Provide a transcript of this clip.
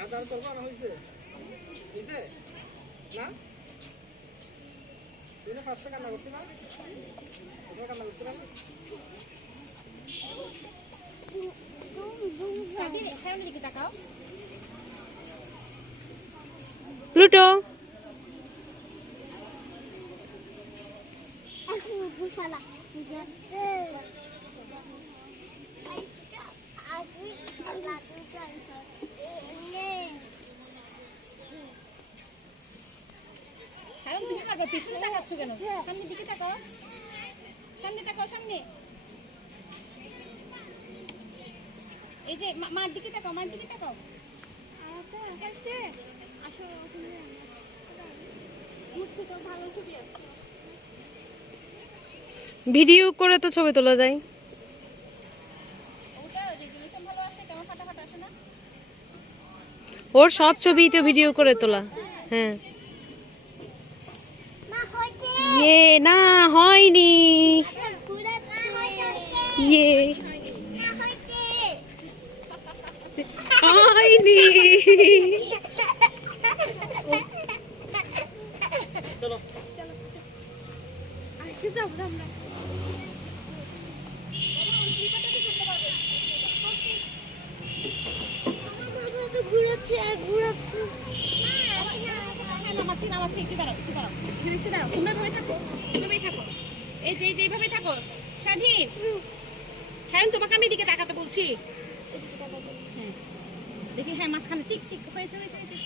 আর করব না হইছে হইছে না তুমি 5 টাকা না করছিস না তুমি কান্না করছিস না সামনে দিকে তাকাও প্লুটো পিছনে তাকাচ্ছ কেন সামনের দিকে তাকাও সামনে তাকাও সামনে এই যে মার দিকে তাকাও মার দিকে তাকাও আসছে আসো মুছে তো ভালো ছবি আসছে ভিডিও করে তো ছবি তোলা যায় ওটা রেজুলেশন ভালো আসে কেমন ফাটাফাটা আসে না ওর সব ছবি তো ভিডিও করে তোলা হ্যাঁ ইয়ে না হয়নি ইয়ে হয়নি চলো আজকে যাব না আমরা ঘুরাচ্ছে আর ঘুরাচ্ছে নামাচ্ছি নামাচ্ছি একটু দাঁড়াও একটু দাঁড়াও একটু দাঁড়াও তোমরা ভাবে থাকো এইভাবেই থাকো এই যে এইভাবেই থাকো স্বাধীন সায়ন তোমাকে আমি এদিকে তাকাতে বলছি হ্যাঁ দেখি হ্যাঁ মাঝখানে টিক টিক হয়েছে হয়েছে